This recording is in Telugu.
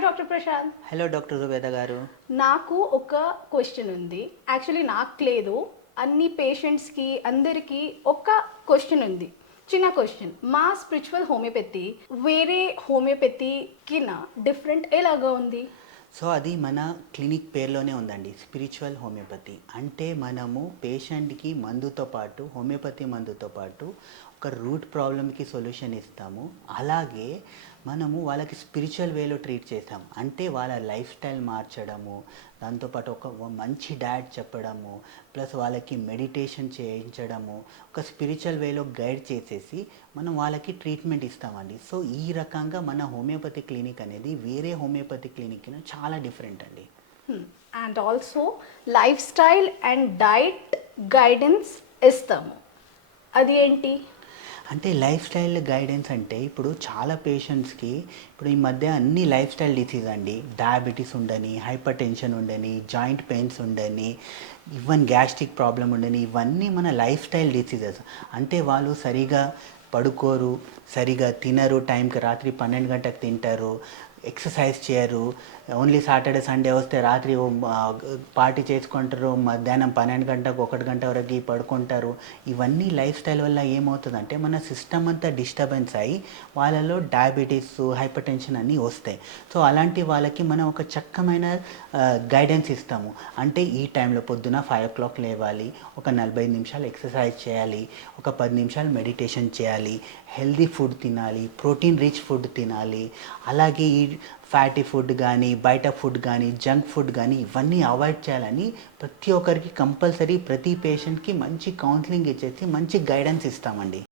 Hi doctor Prashant. Hello doctor Zubeda గారు. నాకు ఒక క్వశ్చన్ ఉంది. యాక్చువల్లీ నాకు లేదు, అన్ని పేషెంట్స్కి అందరికీ ఒక క్వశ్చన్ ఉంది. చిన్న క్వశ్చన్, మా స్పిరిచువల్ హోమియోపతి వేరే హోమియోపతికి డిఫరెంట్ ఎలాగా ఉంది? సో అది మన క్లినిక్ పేరులోనే ఉందండి, స్పిరిచువల్ హోమియోపతి. అంటే మనము పేషెంట్కి మందుతో పాటు, హోమియోపతి మందుతో పాటు ఒక రూట్ ప్రాబ్లమ్కి సొల్యూషన్ ఇస్తాము. అలాగే మనము వాళ్ళకి స్పిరిచువల్ వేలో ట్రీట్ చేస్తాం. అంటే వాళ్ళ లైఫ్ స్టైల్ మార్చడము, దాంతోపాటు ఒక మంచి డైట్ చెప్పడము, ప్లస్ వాళ్ళకి మెడిటేషన్ చేయించడము, ఒక స్పిరిచువల్ వేలో గైడ్ చేసేసి మనం వాళ్ళకి ట్రీట్మెంట్ ఇస్తామండి. సో ఈ రకంగా మన హోమియోపతి క్లినిక్ అనేది వేరే హోమియోపతి క్లినిక్ చాలా డిఫరెంట్ అండి. And also life style and diet guidance ఇస్తాము. అది ఏంటి? అంటే లైఫ్ స్టైల్ గైడెన్స్ అంటే ఇప్పుడు చాలా పేషెంట్స్కి ఇప్పుడు ఈ మధ్య అన్ని లైఫ్ స్టైల్ డిసీజ్ అండి, డయాబెటీస్ ఉండని, హైపర్ టెన్షన్ ఉండని, జాయింట్ పెయిన్స్ ఉండని, ఈవెన్ గ్యాస్ట్రిక్ ప్రాబ్లం ఉండని, ఇవన్నీ మన లైఫ్ స్టైల్ డిసీజెస్. అంటే వాళ్ళు సరిగా పడుకోరు, సరిగా తినరు, టైంకి రాత్రి 12 గంటలకు తింటారు, ఎక్సర్సైజ్ చేయరు, ఓన్లీ సాటర్డే సండే వస్తే రాత్రి పార్టీ చేసుకుంటారు, మధ్యాహ్నం 12 గంటకు 1 గంట వరకు పడుకుంటారు. ఇవన్నీ లైఫ్ స్టైల్ వల్ల ఏమవుతుందంటే మన సిస్టమ్ అంతా డిస్టర్బెన్స్ అయ్యి వాళ్ళలో డయాబెటీస్, హైపర్ టెన్షన్ అన్నీ వస్తాయి. సో అలాంటి వాళ్ళకి మనం ఒక చక్కమైన గైడెన్స్ ఇస్తాము. అంటే ఈ టైంలో పొద్దున 5 o'clock లేవాలి, ఒక 45 నిమిషాలు ఎక్సర్సైజ్ చేయాలి, ఒక 10 నిమిషాలు మెడిటేషన్ చేయాలి, హెల్దీ ఫుడ్ తినాలి, ప్రోటీన్ రిచ్ ఫుడ్ తినాలి, అలాగే ఈ ఫ్యాటీ ఫుడ్ కానీ, బయట ఫుడ్ కానీ, జంక్ ఫుడ్ కానీ ఇవన్నీ అవాయిడ్ చేయాలని ప్రతి ఒక్కరికి కంపల్సరీ ప్రతి పేషెంట్కి మంచి కౌన్సిలింగ్ ఇచ్చేసి మంచి గైడెన్స్ ఇస్తామండి.